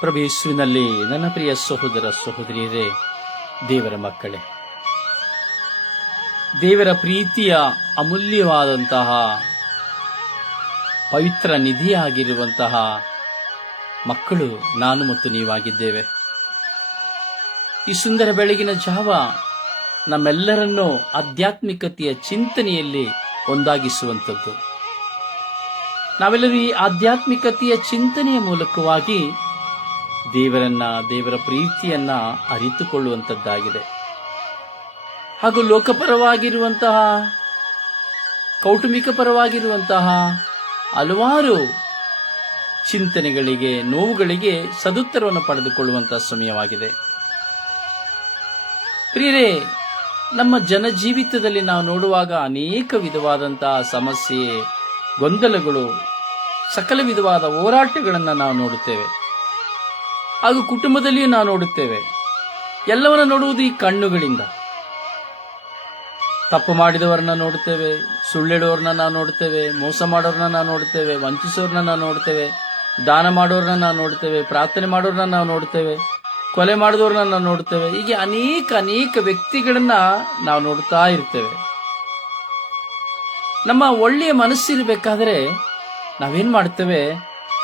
ಪ್ರಭೇಸುವಿನಲ್ಲಿ ನನ್ನ ಪ್ರಿಯ ಸಹೋದರ ಸಹೋದರಿಯರೇ, ದೇವರ ಮಕ್ಕಳೇ. ದೇವರ ಪ್ರೀತಿಯ ಅಮೂಲ್ಯವಾದಂತಹ ಪವಿತ್ರ ನಿಧಿಯಾಗಿರುವಂತಹ ಮಕ್ಕಳು ನಾನು ಮತ್ತು ನೀವಾಗಿದ್ದೇವೆ. ಈ ಸುಂದರ ಬೆಳಗಿನ ಜಾವ ನಮ್ಮೆಲ್ಲರನ್ನೂ ಆಧ್ಯಾತ್ಮಿಕತೆಯ ಚಿಂತನೆಯಲ್ಲಿ ಒಂದಾಗಿಸುವಂಥದ್ದು. ನಾವೆಲ್ಲರೂ ಈ ಆಧ್ಯಾತ್ಮಿಕತೆಯ ಚಿಂತನೆಯ ಮೂಲಕವಾಗಿ ದೇವರನ್ನ, ದೇವರ ಪ್ರೀತಿಯನ್ನ ಅರಿತುಕೊಳ್ಳುವಂಥದ್ದಾಗಿದೆ. ಹಾಗೂ ಲೋಕಪರವಾಗಿರುವಂತಹ ಕೌಟುಂಬಿಕ ಪರವಾಗಿರುವಂತಹ ಹಲವಾರು ಚಿಂತನೆಗಳಿಗೆ, ನೋವುಗಳಿಗೆ ಸದುತ್ತರವನ್ನು ಪಡೆದುಕೊಳ್ಳುವಂತಹ ಸಮಯವಾಗಿದೆ. ಪ್ರಿಯರೇ, ನಮ್ಮ ಜನಜೀವಿತದಲ್ಲಿ ನಾವು ನೋಡುವಾಗ ಅನೇಕ ವಿಧವಾದಂತಹ ಸಮಸ್ಯೆ, ಗೊಂದಲಗಳು, ಸಕಲ ವಿಧವಾದ ಹೋರಾಟಗಳನ್ನು ನಾವು ನೋಡುತ್ತೇವೆ. ಹಾಗೂ ಕುಟುಂಬದಲ್ಲಿಯೂ ನಾವು ನೋಡುತ್ತೇವೆ. ಎಲ್ಲವನ್ನ ನೋಡುವುದು ಈ ಕಣ್ಣುಗಳಿಂದ. ತಪ್ಪು ಮಾಡಿದವರನ್ನ ನೋಡುತ್ತೇವೆ ಸುಳ್ಳೆಡೋರನ್ನ ನಾವು ನೋಡುತ್ತೇವೆ, ಮೋಸ ಮಾಡೋರನ್ನ ನಾವು ನೋಡುತ್ತೇವೆ, ವಂಚಿಸೋರನ್ನ ನಾವು ನೋಡುತ್ತೇವೆ, ದಾನ ಮಾಡೋರನ್ನ ನಾವು ನೋಡುತ್ತೇವೆ, ಪ್ರಾರ್ಥನೆ ಮಾಡೋರನ್ನ ನಾವು ನೋಡುತ್ತೇವೆ, ಕೊಲೆ ಮಾಡಿದವ್ರನ್ನ ನಾವು ನೋಡುತ್ತೇವೆ. ಹೀಗೆ ಅನೇಕ ಅನೇಕ ವ್ಯಕ್ತಿಗಳನ್ನ ನಾವು ನೋಡ್ತಾ ಇರ್ತೇವೆ. ನಮ್ಮ ಒಳ್ಳೆಯ ಮನಸ್ಸಿರಬೇಕಾದ್ರೆ ನಾವೇನ್ ಮಾಡ್ತೇವೆ?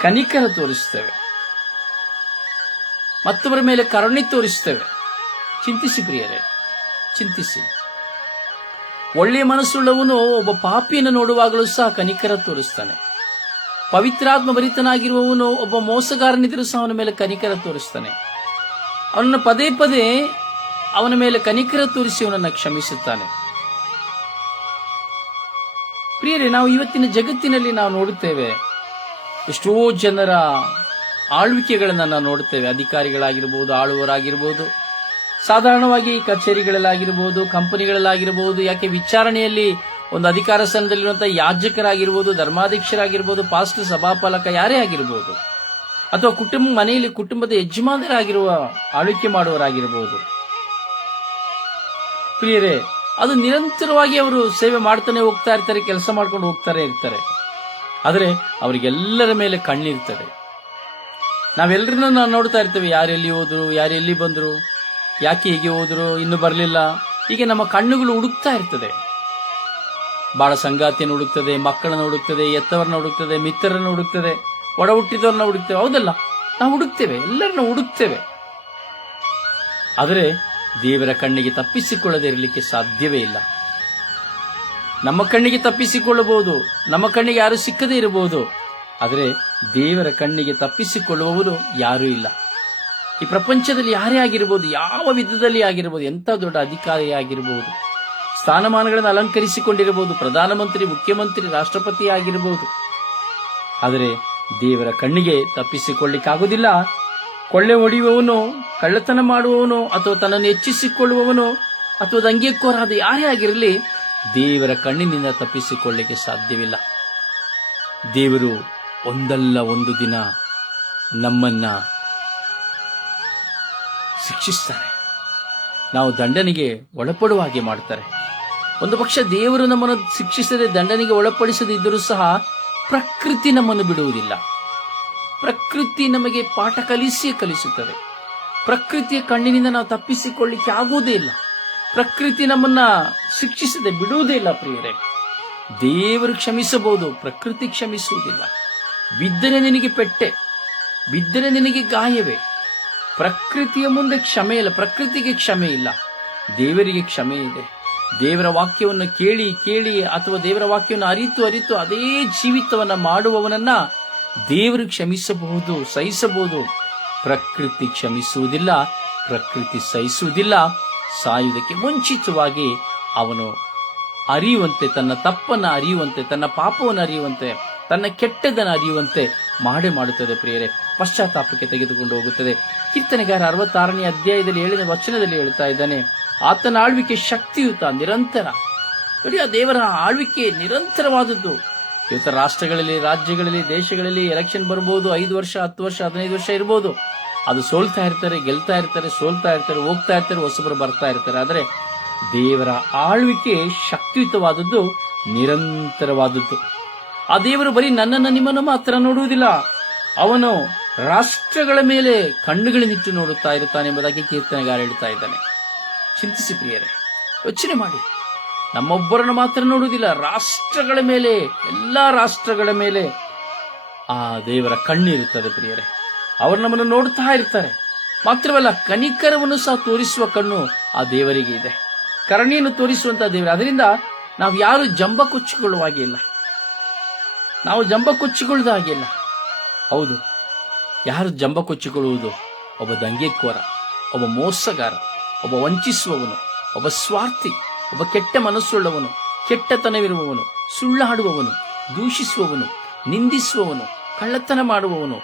ಕನಿಕರ ತೋರಿಸ್ತೇವೆ. ಮತ್ತೊಬ್ಬರ ಮೇಲೆ ಕರುಣೆ ತೋರಿಸ್ತೇವೆ ಚಿಂತಿಸಿ ಪ್ರಿಯರೇ, ಚಿಂತಿಸಿ. ಒಳ್ಳೆಯ ಮನಸ್ಸುಳ್ಳವನು ಒಬ್ಬ ಪಾಪಿಯನ್ನು ನೋಡುವಾಗಲೂ ಸಹ ಕನಿಕರ ತೋರಿಸ್ತಾನೆ. ಪವಿತ್ರಾತ್ಮ ಭರಿತನಾಗಿರುವವನು ಒಬ್ಬ ಮೋಸಗಾರನಿದ್ದರೂ ಸಹ ಅವನ ಮೇಲೆ ಕನಿಕರ ತೋರಿಸ್ತಾನೆ. ಅವನನ್ನು ಪದೇ ಪದೇ ಅವನ ಮೇಲೆ ಕನಿಕರ ತೋರಿಸಿ ಅವನನ್ನು ಕ್ಷಮಿಸುತ್ತಾನೆ. ಪ್ರಿಯರೇ, ನಾವು ಇವತ್ತಿನ ಜಗತ್ತಿನಲ್ಲಿ ನಾವು ನೋಡುತ್ತೇವೆ ಎಷ್ಟೋ ಜನರ ಆಳ್ವಿಕೆಗಳನ್ನು ನಾವು ನೋಡುತ್ತೇವೆ. ಅಧಿಕಾರಿಗಳಾಗಿರ್ಬೋದು ಆಳುವರಾಗಿರ್ಬೋದು ಸಾಧಾರಣವಾಗಿ ಕಚೇರಿಗಳಲ್ಲಾಗಿರ್ಬೋದು, ಕಂಪನಿಗಳಲ್ಲಾಗಿರ್ಬೋದು, ಯಾಕೆ ವಿಚಾರಣೆಯಲ್ಲಿ ಒಂದು ಅಧಿಕಾರ ಸ್ಥಾನದಲ್ಲಿರುವಂತಹ ಯಾಜಕರಾಗಿರ್ಬೋದು, ಧರ್ಮಾಧ್ಯಕ್ಷರಾಗಿರ್ಬೋದು, ಪಾಸ್ಟ್ ಸಭಾಪಾಲಕ ಯಾರೇ ಆಗಿರ್ಬೋದು, ಅಥವಾ ಕುಟುಂಬ ಮನೆಯಲ್ಲಿ ಕುಟುಂಬದ ಯಜಮಾನರಾಗಿರುವ ಆಳ್ವಿಕೆ ಮಾಡುವರಾಗಿರಬಹುದು ಪ್ರಿಯರೇ, ಅದು ನಿರಂತರವಾಗಿ ಅವರು ಸೇವೆ ಮಾಡ್ತಾನೆ ಹೋಗ್ತಾ ಇರ್ತಾರೆ, ಕೆಲಸ ಮಾಡ್ಕೊಂಡು ಹೋಗ್ತಾರೆ ಇರ್ತಾರೆ. ಆದರೆ ಅವರಿಗೆಲ್ಲರ ಮೇಲೆ ಕಣ್ಣಿರ್ತದೆ. ನಾವೆಲ್ಲರನ್ನ ನಾವು ನೋಡ್ತಾ ಇರ್ತೇವೆ. ಯಾರೆಲ್ಲಿ ಹೋದ್ರು ಎಲ್ಲಿ ಬಂದ್ರು, ಯಾಕೆ ಹೀಗೆ ಹೋದ್ರು, ಇನ್ನು ಬರಲಿಲ್ಲ. ಹೀಗೆ ನಮ್ಮ ಕಣ್ಣುಗಳು ಹುಡುಕ್ತಾ ಇರ್ತದೆ. ಬಾಳ ಸಂಗಾತಿಯನ್ನು ಹುಡುಕ್ತದೆ, ಮಕ್ಕಳನ್ನು ಹುಡುಕ್ತದೆ ಎತ್ತವರನ್ನ ಹುಡುಕ್ತದೆ, ಮಿತ್ರರನ್ನು ಹುಡುಕ್ತದೆ, ಒಡ ಹುಟ್ಟಿದವರನ್ನ ಹುಡುಕ್ತೇವೆ. ಹೌದಲ್ಲ? ನಾವು ಹುಡುಕ್ತೇವೆ, ಎಲ್ಲರನ್ನ ಹುಡುಕ್ತೇವೆ. ಆದರೆ ದೇವರ ಕಣ್ಣಿಗೆ ತಪ್ಪಿಸಿಕೊಳ್ಳದೆ ಇರಲಿಕ್ಕೆ ಸಾಧ್ಯವೇ ಇಲ್ಲ. ನಮ್ಮ ಕಣ್ಣಿಗೆ ತಪ್ಪಿಸಿಕೊಳ್ಳಬಹುದು, ನಮ್ಮ ಕಣ್ಣಿಗೆ ಯಾರು ಸಿಕ್ಕದೇ ಇರಬಹುದು. ಆದರೆ ದೇವರ ಕಣ್ಣಿಗೆ ತಪ್ಪಿಸಿಕೊಳ್ಳುವವರು ಯಾರೂ ಇಲ್ಲ. ಈ ಪ್ರಪಂಚದಲ್ಲಿ ಯಾರೇ ಆಗಿರ್ಬೋದು, ಯಾವ ವಿಧದಲ್ಲಿ ಆಗಿರ್ಬೋದು, ಎಂಥ ದೊಡ್ಡ ಅಧಿಕಾರಿ ಆಗಿರಬಹುದು ಸ್ಥಾನಮಾನಗಳನ್ನು ಅಲಂಕರಿಸಿಕೊಂಡಿರಬಹುದು ಪ್ರಧಾನಮಂತ್ರಿ, ಮುಖ್ಯಮಂತ್ರಿ, ರಾಷ್ಟ್ರಪತಿ ಆಗಿರಬಹುದು ಆದರೆ ದೇವರ ಕಣ್ಣಿಗೆ ತಪ್ಪಿಸಿಕೊಳ್ಳಿಕ್ಕಾಗುವುದಿಲ್ಲ. ಕೊಳ್ಳೆ ಹೊಡೆಯುವವನು, ಕಳ್ಳತನ ಮಾಡುವವನು, ಅಥವಾ ತನ್ನನ್ನು ಹೆಚ್ಚಿಸಿಕೊಳ್ಳುವವನು, ಅಥವಾ ದಂಗೆಕೋರಾದ ಯಾರೇ ಆಗಿರಲಿ, ದೇವರ ಕಣ್ಣಿನಿಂದ ತಪ್ಪಿಸಿಕೊಳ್ಳಿಕ್ಕೆ ಸಾಧ್ಯವಿಲ್ಲ. ದೇವರು ಒಂದಲ್ಲ ಒಂದು ದಿನ ನಮ್ಮನ್ನ ಶಿಕ್ಷಿಸ್ತಾರೆ. ನಾವು ದಂಡನೆಗೆ ಒಳಪಡುವ ಹಾಗೆ ಮಾಡ್ತಾರೆ. ಒಂದು ಪಕ್ಷ ದೇವರು ನಮ್ಮನ್ನು ಶಿಕ್ಷಿಸದೆ ದಂಡನೆಗೆ ಒಳಪಡಿಸದಿದ್ದರೂ ಸಹ ಪ್ರಕೃತಿ ನಮ್ಮನ್ನು ಬಿಡುವುದಿಲ್ಲ. ಪ್ರಕೃತಿ ನಮಗೆ ಪಾಠ ಕಲಿಸಿಯೇ ಕಲಿಸುತ್ತದೆ. ಪ್ರಕೃತಿಯ ಕಣ್ಣಿನಿಂದ ನಾವು ತಪ್ಪಿಸಿಕೊಳ್ಳಿಕ್ಕೆ ಆಗುವುದೇ ಇಲ್ಲ. ಪ್ರಕೃತಿ ನಮ್ಮನ್ನ ಶಿಕ್ಷಿಸದೆ ಬಿಡುವುದೇ ಇಲ್ಲ ಪ್ರಿಯರೇ. ದೇವರು ಕ್ಷಮಿಸಬಹುದು, ಪ್ರಕೃತಿ ಕ್ಷಮಿಸುವುದಿಲ್ಲ. ಬಿದ್ದರೆ ನಿನಗೆ ಪೆಟ್ಟೆ, ಬಿದ್ದರೆ ನಿನಗೆ ಗಾಯವೇ. ಪ್ರಕೃತಿಯ ಮುಂದೆ ಕ್ಷಮೆ ಇಲ್ಲ, ಪ್ರಕೃತಿಗೆ ಕ್ಷಮೆ ಇಲ್ಲ. ದೇವರಿಗೆ ಕ್ಷಮೆ ಇದೆ. ದೇವರ ವಾಕ್ಯವನ್ನು ಕೇಳಿ ಕೇಳಿ, ಅಥವಾ ದೇವರ ವಾಕ್ಯವನ್ನು ಅರಿತು ಅರಿತು ಅದೇ ಜೀವಿತವನ್ನ ಮಾಡುವವನನ್ನ ದೇವರು ಕ್ಷಮಿಸಬಹುದು, ಸಹಿಸಬಹುದು. ಪ್ರಕೃತಿ ಕ್ಷಮಿಸುವುದಿಲ್ಲ, ಪ್ರಕೃತಿ ಸಹಿಸುವುದಿಲ್ಲ. ಸಾಯುವುದಕ್ಕೆ ಮುಂಚಿತವಾಗಿ ಅವನು ಅರಿಯುವಂತೆ, ತನ್ನ ತಪ್ಪನ್ನು ಅರಿಯುವಂತೆ, ತನ್ನ ಪಾಪವನ್ನು ಅರಿಯುವಂತೆ ತನ್ನ ಕೆಟ್ಟದನ್ನು ಅರಿಯುವಂತೆ ಮಾಡೇ ಮಾಡುತ್ತದೆ ಪ್ರಿಯರೇ. ಪಶ್ಚಾತ್ತಾಪಕ್ಕೆ ತೆಗೆದುಕೊಂಡು ಹೋಗುತ್ತದೆ. ಕೀರ್ತನೆಗಾರ ಅರವತ್ತಾರನೇ ಅಧ್ಯಾಯದಲ್ಲಿ ಹೇಳಿದ ವಚನದಲ್ಲಿ ಹೇಳ್ತಾ ಇದ್ದಾನೆ, ಆತನ ಆಳ್ವಿಕೆ ಶಕ್ತಿಯುತ, ನಿರಂತರ. ನೋಡಿ, ಆ ದೇವರ ಆಳ್ವಿಕೆ ನಿರಂತರವಾದದ್ದು. ಇವತ್ತು ರಾಷ್ಟ್ರಗಳಲ್ಲಿ, ರಾಜ್ಯಗಳಲ್ಲಿ, ದೇಶಗಳಲ್ಲಿ ಎಲೆಕ್ಷನ್ ಬರ್ಬೋದು, ಐದು ವರ್ಷ, ಹತ್ತು ವರ್ಷ, ಹದಿನೈದು ವರ್ಷ ಇರ್ಬೋದು. ಅದು ಸೋಲ್ತಾ ಇರ್ತಾರೆ, ಗೆಲ್ತಾ ಇರ್ತಾರೆ, ಸೋಲ್ತಾ ಇರ್ತಾರೆ, ಹೋಗ್ತಾ ಇರ್ತಾರೆ, ಹೊಸಬರು ಬರ್ತಾ ಇರ್ತಾರೆ. ಆದರೆ ದೇವರ ಆಳ್ವಿಕೆ ಶಕ್ತಿಯುತವಾದದ್ದು, ನಿರಂತರವಾದದ್ದು. ಆ ದೇವರು ಬರೀ ನನ್ನನ್ನು ನಿಮ್ಮನ್ನು ಮಾತ್ರ ನೋಡುವುದಿಲ್ಲ. ಅವನು ರಾಷ್ಟ್ರಗಳ ಮೇಲೆ ಕಣ್ಣುಗಳನ್ನಿಟ್ಟು ನೋಡುತ್ತಾ ಇರುತ್ತಾನೆ ಎಂಬುದಾಗಿ ಕೀರ್ತನೆಗಾರ ಹೇಳ್ತಾ ಇದ್ದಾನೆ. ಚಿಂತಿಸಿ ಪ್ರಿಯರೇ, ಯೋಚನೆ ಮಾಡಿ. ನಮ್ಮೊಬ್ಬರನ್ನು ಮಾತ್ರ ನೋಡುವುದಿಲ್ಲ, ರಾಷ್ಟ್ರಗಳ ಮೇಲೆ, ಎಲ್ಲ ರಾಷ್ಟ್ರಗಳ ಮೇಲೆ ಆ ದೇವರ ಕಣ್ಣಿರುತ್ತದೆ ಪ್ರಿಯರೇ. ಅವರು ನಮ್ಮನ್ನು ನೋಡ್ತಾ ಇರ್ತಾರೆ ಮಾತ್ರವಲ್ಲ, ಕನಿಕರವನ್ನು ಸಹ ತೋರಿಸುವ ಕಣ್ಣು ಆ ದೇವರಿಗೆ ಇದೆ. ಕರುಣೆಯನ್ನು ತೋರಿಸುವಂತಹ ದೇವರು. ಅದರಿಂದ ನಾವು ಯಾರು ಜಂಬ ಕೊಚ್ಚಿಕೊಳ್ಳುವಾಗಿಲ್ಲ ನಾವು ಜಂಬ ಇಲ್ಲ ಹೌದು. ಯಾರು ಜಂಬ ಕೊಚ್ಚಿಕೊಳ್ಳುವುದು? ಒಬ್ಬ ದಂಗೆಕೋರ, ಒಬ್ಬ ಮೋಸಗಾರ, ಒಬ್ಬ ವಂಚಿಸುವವನು, ಒಬ್ಬ ಸ್ವಾರ್ಥಿ, ಒಬ್ಬ ಕೆಟ್ಟ ಮನಸ್ಸುಳ್ಳವನು, ಕೆಟ್ಟತನವಿರುವವನು, ಸುಳ್ಳಾಡುವವನು, ದೂಷಿಸುವವನು, ನಿಂದಿಸುವವನು, ಕಳ್ಳತನ ಮಾಡುವವನು,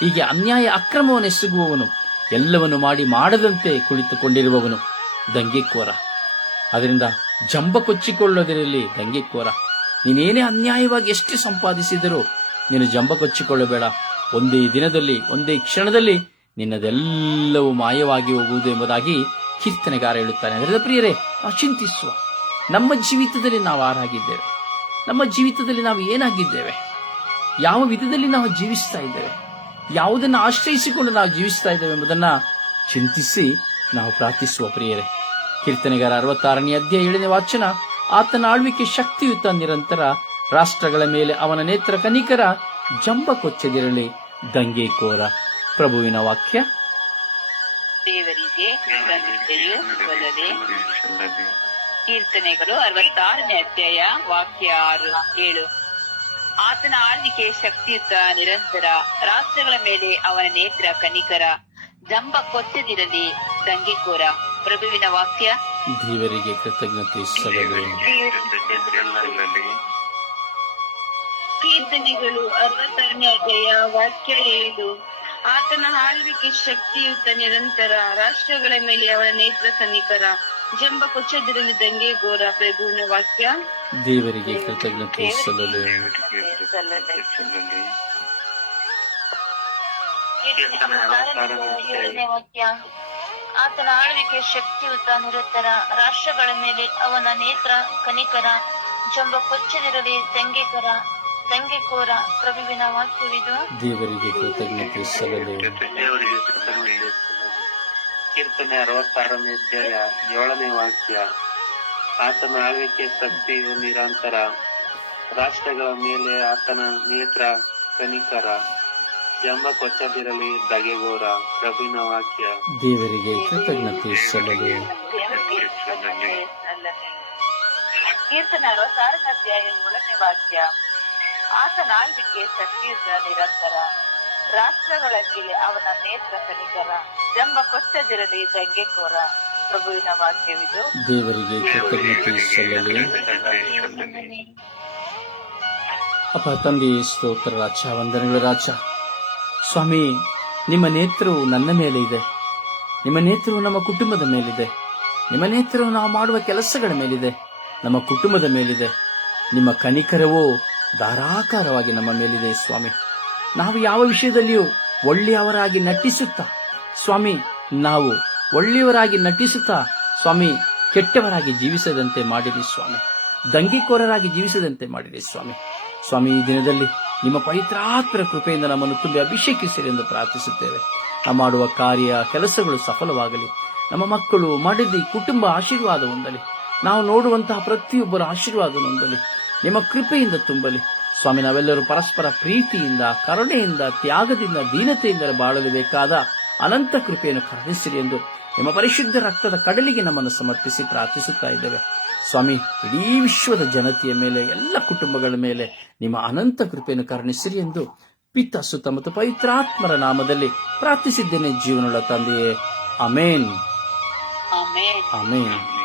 ಹೀಗೆ ಅನ್ಯಾಯ ಅಕ್ರಮವನ್ನು ಎಸಗುವವನು ಎಲ್ಲವನ್ನು ಮಾಡಿ ಮಾಡದಂತೆ ಕುಳಿತುಕೊಂಡಿರುವವನು ದಂಗೆಕೋರ. ಅದರಿಂದ ಜಂಬ ಕೊಚ್ಚಿಕೊಳ್ಳೋದಿರಲಿ ದಂಗೆಕೋರ. ನೀನೇನೇ ಅನ್ಯಾಯವಾಗಿ ಎಷ್ಟು ಸಂಪಾದಿಸಿದರೂ ನೀನು ಜಂಬ ಕೊಚ್ಚಿಕೊಳ್ಳಬೇಡ ಒಂದೇ ದಿನದಲ್ಲಿ, ಒಂದೇ ಕ್ಷಣದಲ್ಲಿ ನಿನ್ನದೆಲ್ಲವೂ ಮಾಯವಾಗಿ ಹೋಗುವುದು ಎಂಬುದಾಗಿ ಕೀರ್ತನೆಗಾರ ಹೇಳುತ್ತಾನೆ. ಅದರಿಂದ ಪ್ರಿಯರೇ, ನಾವು ಚಿಂತಿಸುವ. ನಮ್ಮ ಜೀವಿತದಲ್ಲಿ ನಾವು ಆರಾಗಿದ್ದೇವೆ ನಮ್ಮ ಜೀವಿತದಲ್ಲಿ ನಾವು ಏನಾಗಿದ್ದೇವೆ? ಯಾವ ವಿಧದಲ್ಲಿ ನಾವು ಜೀವಿಸ್ತಾ ಇದ್ದೇವೆ? ಯಾವುದನ್ನು ಆಶ್ರಯಿಸಿಕೊಂಡು ನಾವು ಜೀವಿಸ್ತಾ ಇದ್ದೇವೆ ಎಂಬುದನ್ನ ಚಿಂತಿಸಿ ನಾವು ಪ್ರಾರ್ಥಿಸುವ ಪ್ರಿಯರೇ. ಕೀರ್ತನೆಗಾರ ಅರವತ್ತಾರನೇ ಅಧ್ಯಾಯ ಏಳನೇ ವಾಚನ ಆತನ ಆಳ್ವಿಕೆ ಶಕ್ತಿಯುತ ನಿರಂತರ, ರಾಷ್ಟ್ರಗಳ ಮೇಲೆ ಅವನ ನೇತ್ರ ಕನಿಕರ ಜಂಬ ಕೊಚ್ಚದಿರಲಿ ದಂಗೆಕೋರ ಪ್ರಭುವಿನ ವಾಕ್ಯ. ದೇವರಿಗೆ ಕೀರ್ತನೆಗಳು ಅರವತ್ತಾರನೇ ಅಧ್ಯಾಯ, ವಾಕ್ಯ ಆರು, ಏಳು. ಆತನ ಆಳ್ವಿಕೆ ಶಕ್ತಿಯುತ, ನಿರಂತರ, ರಾಷ್ಟ್ರಗಳ ಮೇಲೆ ಅವನ ನೇತ್ರ ಕನಿಕರ ಜಂಬ ಕೊಚ್ಚದಿರಲಿ ದಂಗೆಕೋರ ಪ್ರಭುವಿನ ವಾಕ್ಯ. ದೇವರಿಗೆ ಕೃತಜ್ಞತೆ ಸಲ್ಲದೆ ಕೀರ್ತನೆಗಳು ಅರವತ್ತಾರನೇ ಅಧ್ಯಾಯ ವಾಕ್ಯ ಏಳು. ಆತನ ಆಳ್ವಿಕೆ ಶಕ್ತಿಯುತ ನಿರಂತರ ರಾಷ್ಟ್ರಗಳ ಮೇಲೆ ಅವನ ನೇತ್ರ ಸನ್ನಿಕರ ಜಂಬ ಕೊಚ್ಚದಿರಲಿ ದಂಗೆ ಘೋರ ಪ್ರಭುವಿನ ವಾಕ್ಯ. ದೇವರಿಗೆ ಕೃತಜ್ಞತೆ ಸಲ್ಲದೆ ವಾಕ್ಯ. ಆತನ ಆಳ್ವಿಕೆ ಶಕ್ತಿಯುತ ನಿರಂತರ ರಾಷ್ಟ್ರಗಳ ಮೇಲೆ ಅವನ ನೇತ್ರ ಕನಿಕರ. ಜಂಬ ಕೊಚ್ಚದಿರಲಿ ತಂಗಿಕರ ತಂಗಿಕೋರ ಪ್ರಭುವಿನ ವಾಕ್ಯವಿದು. ದೇವರಿಗೆ ಕೃತಜ್ಞತೆ ಸಲ್ಲಲು ದೇವರಿಗೆ ಕೃತಜ್ಞತೆ ಕೀರ್ತನೆ ಅರವತ್ತಾರನೇ ಅಧ್ಯಾಯ ಏಳನೇ ವಾಕ್ಯ. ಆತನ ಆಳ್ವಿಕೆ ಶಕ್ತಿಯು ನಿರಂತರ. ರಾಷ್ಟ್ರಗಳ ಮೇಲೆ ಆತನ ನೇತ್ರ ಕನಿಕರ. ಜಂಬ ಕೊಚ್ಚದಿರಲಿ ಬಗೆಗೋರ ಪ್ರಭುವಿನ ವಾಕ್ಯ ದೇವರಿಗೆ ಕೃತಜ್ಞತೆ ಸಲ್ಲದೆ ಕೀರ್ತನ ಅರವತ್ತಾರನೇ ಅಧ್ಯಾಯ ಏಳನೇ ವಾಕ್ಯ. ಆತನ ಆಳ್ವಿಕೆ ಶಕ್ತಿಯುತ ನಿರಂತರ. ರಾಷ್ಟ್ರಗಳ ಮೇಲೆ ಅವನ ನೇತ್ರ ಕನಿಕರ. ಜಂಬ ಕೊಚ್ಚದಿರಲಿ ದಂಗೆಕೋರ. ಪ್ರಭುವಿನ ವಾಕ್ಯವಿದು ದೇವರಿಗೆ ಕೃತಜ್ಞತೆ ಸಲ್ಲಲಿ. ಅಪ್ಪ ತಂದೆ ಸ್ತೋತ್ರ ರಾಜ ವಂದನೆಗಳು ರಾಜ ಸ್ವಾಮಿ, ನಿಮ್ಮ ನೇತ್ರವು ನನ್ನ ಮೇಲೆ ಇದೆ. ನಿಮ್ಮ ನೇತ್ರವು ನಮ್ಮ ಕುಟುಂಬದ ಮೇಲಿದೆ. ನಿಮ್ಮ ನೇತ್ರವು ನಾವು ಮಾಡುವ ಕೆಲಸಗಳ ಮೇಲಿದೆ. ನಮ್ಮ ಕುಟುಂಬದ ಮೇಲಿದೆ. ನಿಮ್ಮ ಕನಿಕರವೋ ಧಾರಾಕಾರವಾಗಿ ನಮ್ಮ ಮೇಲಿದೆ ಸ್ವಾಮಿ. ನಾವು ಯಾವ ವಿಷಯದಲ್ಲಿಯೂ ಒಳ್ಳೆಯವರಾಗಿ ನಟಿಸುತ್ತಾ, ಸ್ವಾಮಿ, ನಾವು ಒಳ್ಳೆಯವರಾಗಿ ನಟಿಸುತ್ತಾ, ಸ್ವಾಮಿ, ಕೆಟ್ಟವರಾಗಿ ಜೀವಿಸದಂತೆ ಮಾಡಿರಿ ಸ್ವಾಮಿ. ದಂಗಿಕೋರರಾಗಿ ಜೀವಿಸದಂತೆ ಮಾಡಿರಿ ಸ್ವಾಮಿ. ಸ್ವಾಮಿ, ಈ ದಿನದಲ್ಲಿ ನಿಮ್ಮ ಪವಿತ್ರಾತ್ಮರ ಕೃಪೆಯಿಂದ ನಮ್ಮನ್ನು ತುಂಬಿ ಅಭಿಷೇಕಿಸಿರಿ ಎಂದು ಪ್ರಾರ್ಥಿಸುತ್ತೇವೆ. ನಾವು ಮಾಡುವ ಕಾರ್ಯ, ಕೆಲಸಗಳು ಸಫಲವಾಗಲಿ. ನಮ್ಮ ಮಕ್ಕಳು, ಮಡದಿ, ಕುಟುಂಬ ಆಶೀರ್ವಾದ ಹೊಂದಲಿ. ನಾವು ನೋಡುವಂತಹ ಪ್ರತಿಯೊಬ್ಬರ ಆಶೀರ್ವಾದ ಹೊಂದಲಿ. ನಿಮ್ಮ ಕೃಪೆಯಿಂದ ತುಂಬಲಿ. ಸ್ವಾಮಿ, ನಾವೆಲ್ಲರೂ ಪರಸ್ಪರ ಪ್ರೀತಿಯಿಂದ, ಕರುಣೆಯಿಂದ, ತ್ಯಾಗದಿಂದ, ದೀನತೆಯಿಂದ ಬಾಳಲು ಬೇಕಾದ ಅನಂತ ಕೃಪೆಯನ್ನು ಕರುಣಿಸಿರಿ ಎಂದು ನಿಮ್ಮ ಪರಿಶುದ್ಧ ರಕ್ತದ ಕಡಲಿಗೆ ನಮ್ಮನ್ನು ಸಮರ್ಪಿಸಿ ಪ್ರಾರ್ಥಿಸುತ್ತಾ ಇದ್ದೇವೆ. ಸ್ವಾಮಿ ಇಡೀ ವಿಶ್ವದ ಜನತೆಯ ಮೇಲೆ ಎಲ್ಲ ಕುಟುಂಬಗಳ ಮೇಲೆ ನಿಮ್ಮ ಅನಂತ ಕೃಪೆಯನ್ನು ಕರುಣಿಸಿರಿ ಎಂದು ಪಿತ್ತ ಸುತ್ತ ಮತ್ತು ಪವಿತ್ರಾತ್ಮರ ನಾಮದಲ್ಲಿ ಪ್ರಾರ್ಥಿಸಿದ್ದೇನೆ ಜೀವನಗಳ ತಂದೆಯೇ. ಅಮೇನ್. ಅಮೇನ್.